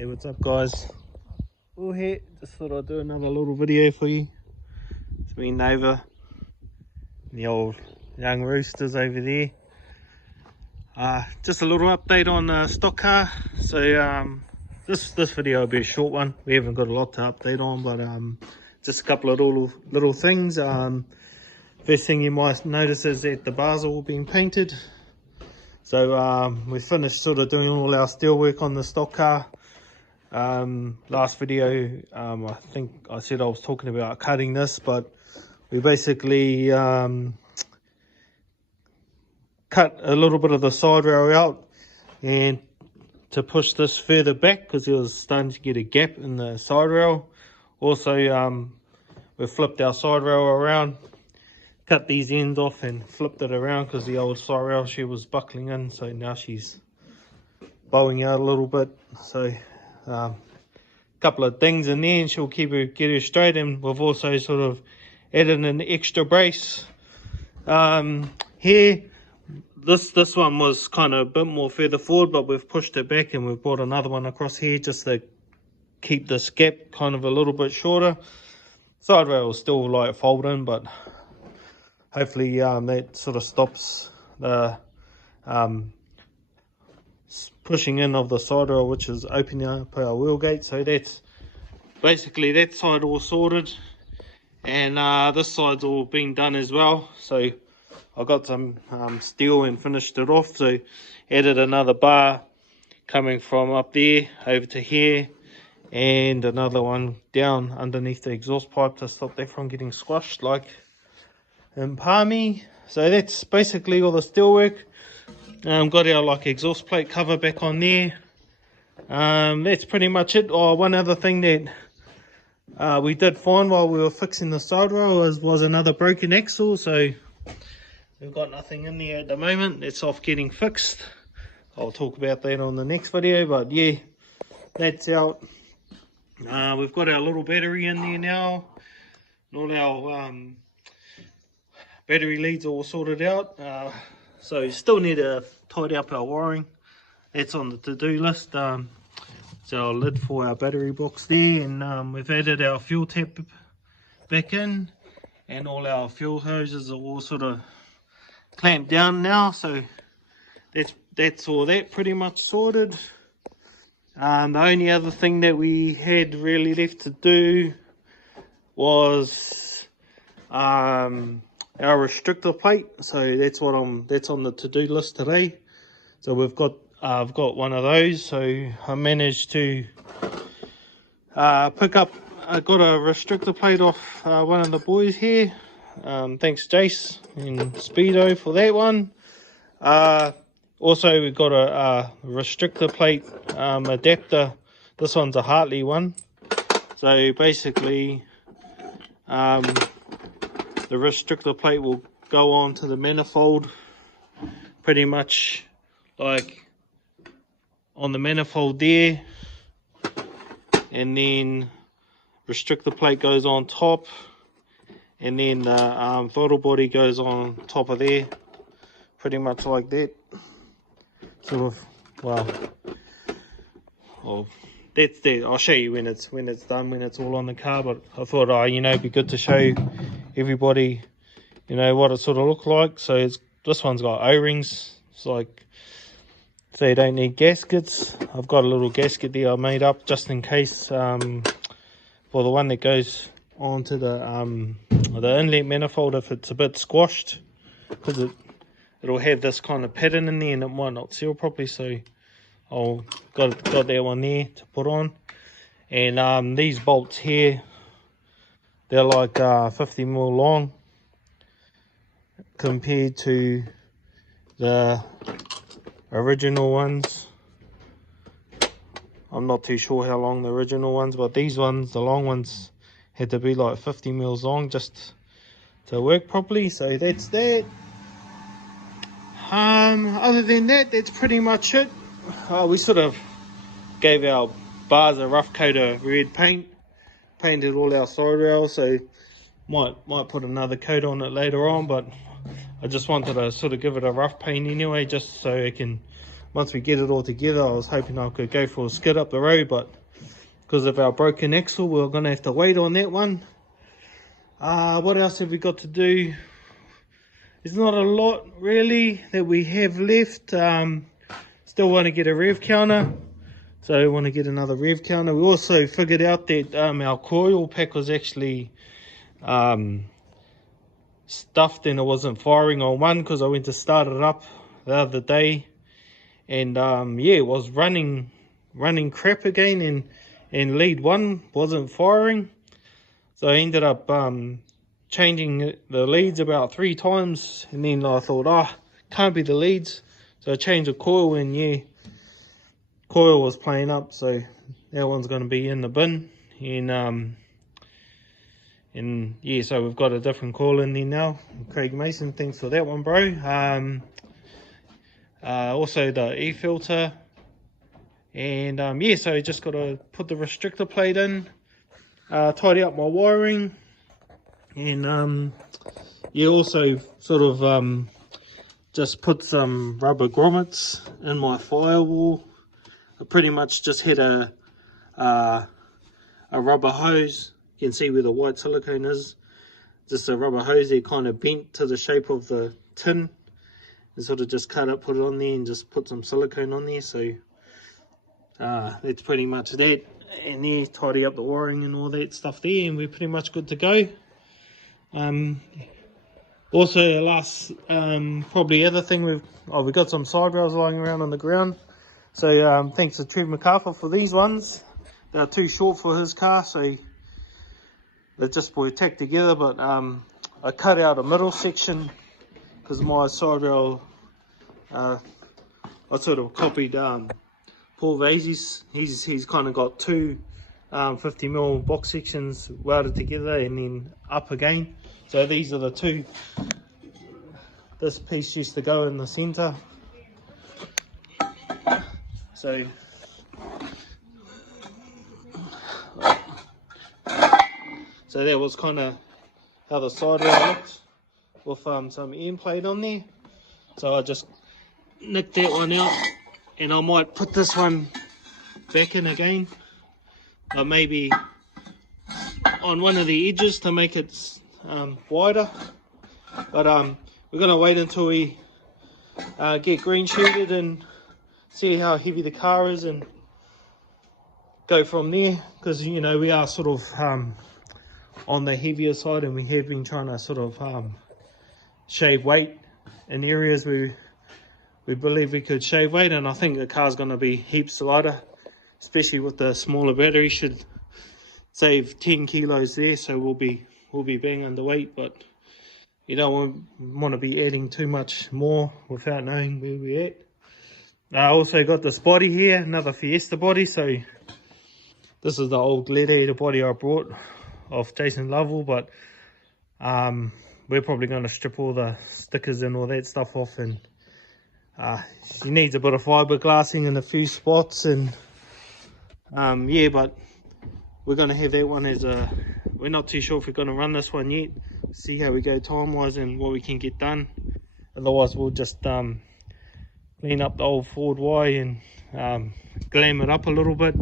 Hey, what's up guys? All here, just thought I'd do another little video for you. It's me, Nova, the old young roosters over there. Just a little update on Stockcar. So this video will be a short one. We haven't got a lot to update on, but just a couple of little things. First thing you might notice is that the bars are all being painted. So we finished sort of doing all our steel work on the Stockcar. Last video, I think I said I was talking about cutting this, but we basically cut a little bit of the side rail out and to push this further back because it was starting to get a gap in the side rail. Also, we flipped our side rail around, cut these ends off and flipped it around because the old side rail, she was buckling in, so now she's bowing out a little bit. So couple of things in there and she'll get her straight. And we've also sort of added an extra brace here. This one was kind of a bit more further forward, but we've pushed it back and we've brought another one across here just to keep this gap kind of a little bit shorter. Side rail will still like fold in, but hopefully that sort of stops the pushing in of the side rail, which is opening up our wheel gate. So that's basically that side all sorted, and this side's all been done as well. So I got some steel and finished it off. So added another bar coming from up there over to here, and another one down underneath the exhaust pipe to stop that from getting squashed like in palmy. So that's basically all the steel work. Got our like exhaust plate cover back on there. That's pretty much it. Oh, one other thing that we did find while we were fixing the side rail was another broken axle. So we've got nothing in there at the moment. It's off getting fixed. I'll talk about that on the next video, but yeah, that's out. We've got our little battery in there now. All our battery leads are all sorted out. So still need to tidy up our wiring. That's on the to-do list. It's our lid for our battery box there, and we've added our fuel tap back in, and all our fuel hoses are all sort of clamped down now. So that's all that pretty much sorted. The only other thing that we had really left to do was our restrictor plate. So that's on the to-do list today. So I've got one of those. So I managed to pick up, I got a restrictor plate off one of the boys here. Thanks Jace and Speedo for that one. Also we got a restrictor plate adapter. This one's a Hartley one. So basically the restrictor plate will go on to the manifold, pretty much like on the manifold there, and then restrictor plate goes on top, and then the throttle body goes on top of there, pretty much like that. Sort of, well, that's that. I'll show you when it's done, when it's all on the car. But I thought, it'd be good to show everybody, what it sort of look like. So this one's got O-rings. It's like, so you don't need gaskets. I've got a little gasket there I made up just in case for the one that goes onto the inlet manifold if it's a bit squashed, because it'll have this kind of pattern in there and it might not seal properly. So I'll got that one there to put on. And these bolts here, they're like 50mm long compared to the original ones. I'm not too sure how long the original ones, but these ones, the long ones, had to be like 50mm long just to work properly. So that's that. Other than that, that's pretty much it. We sort of gave our bars a rough coat of red paint, painted all our side rails, so might put another coat on it later on, but I just wanted to sort of give it a rough paint anyway, just so it can once we get it all together, I was hoping I could go for a skid up the road, but because of our broken axle, we're going to have to wait on that one. What else have we got to do? There's not a lot really that we have left. Still want to get a rev counter, so I want to get another rev counter. We also figured out that our coil pack was actually stuffed and it wasn't firing on one, because I went to start it up the other day, and yeah, it was running crap again, and lead one wasn't firing. So I ended up changing the leads about 3 times, and then I thought, can't be the leads, so I changed the coil, and yeah, coil was playing up, so that one's going to be in the bin. And yeah, so we've got a different coil in there now. Craig Mason, thanks for that one, bro. Also the e-filter, and yeah, so just got to put the restrictor plate in, tidy up my wiring, and yeah, also sort of just put some rubber grommets in my firewall. I pretty much just had a rubber hose. You can see where the white silicone is. Just a rubber hose there, kind of bent to the shape of the tin, and sort of just cut it, put it on there, and just put some silicone on there. So that's pretty much that. And there, tidy up the wiring and all that stuff there, and we're pretty much good to go. Also, the last probably other thing, we've got some side rails lying around on the ground. So thanks to Trev MacArthur for these ones. They're too short for his car, so they just were tacked together. But I cut out a middle section because my side rail, I sort of copied Paul Vasey's. He's kind of got 2 50mm box sections welded together and then up again. So these are the 2. This piece used to go in the center. So that was kind of how the side rail looked, with some end plate on there. So I just nicked that one out, and I might put this one back in again, maybe on one of the edges to make it wider. But we're going to wait until we get green sheeted and see how heavy the car is, and go from there, because you know we are sort of on the heavier side, and we have been trying to sort of shave weight in areas where we believe we could shave weight. And I think the car's going to be heaps lighter, especially with the smaller battery. Should save 10 kilos there, so we'll be bang underweight, but you don't want to be adding too much more without knowing where we're at. I also got this body here, another Fiesta body. So this is the old Gladiator body I brought off Jason Lovell, but we're probably going to strip all the stickers and all that stuff off, and he needs a bit of fiberglassing in a few spots, and yeah, but we're going to have that one as a, we're not too sure if we're going to run this one yet, see how we go time wise and what we can get done. Otherwise we'll just clean up the old Ford Y and glam it up a little bit.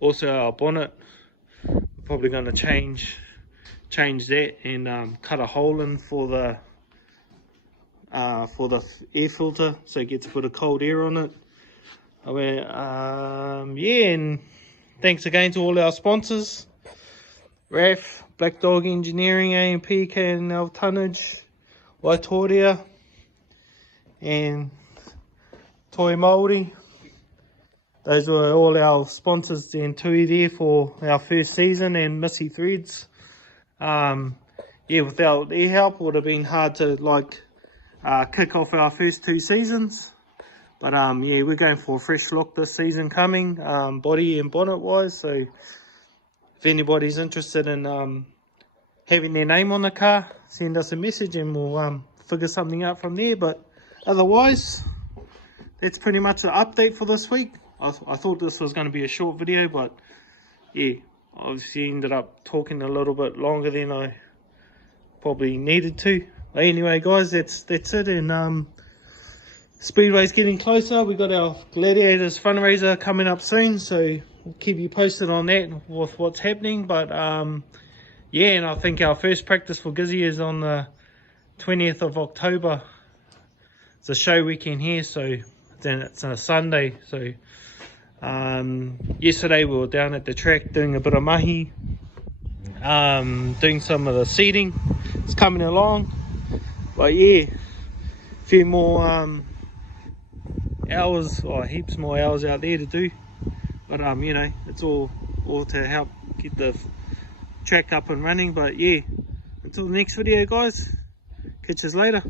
Also our bonnet, we're probably going to change that and cut a hole in for the air filter, so it gets a bit of cold air on it. Yeah, and thanks again to all our sponsors: RAF, Black Dog Engineering, AMP, K&L Tonnage, Waitoria, and Toy Mouldy. Those were all our sponsors, and Tui there for our first season, and Missy Threads. Yeah, without their help, it would have been hard to kick off our first 2 seasons. But yeah, we're going for a fresh look this season coming, body and bonnet wise. So if anybody's interested in having their name on the car, send us a message and we'll figure something out from there. But otherwise, that's pretty much the update for this week. I thought this was going to be a short video, but yeah, obviously ended up talking a little bit longer than I probably needed to. But anyway guys, that's it, and Speedway's getting closer. We got our Gladiators fundraiser coming up soon, so we'll keep you posted on that with what's happening. But yeah, and I think our first practice for Gizzy is on the 20th of October. It's a show weekend here, so then it's on a Sunday. So yesterday we were down at the track doing a bit of mahi, doing some of the seeding. It's coming along, but yeah, a few more hours, or heaps more hours out there to do. But you know, it's all to help get the track up and running. But yeah, until the next video, guys, catch us later.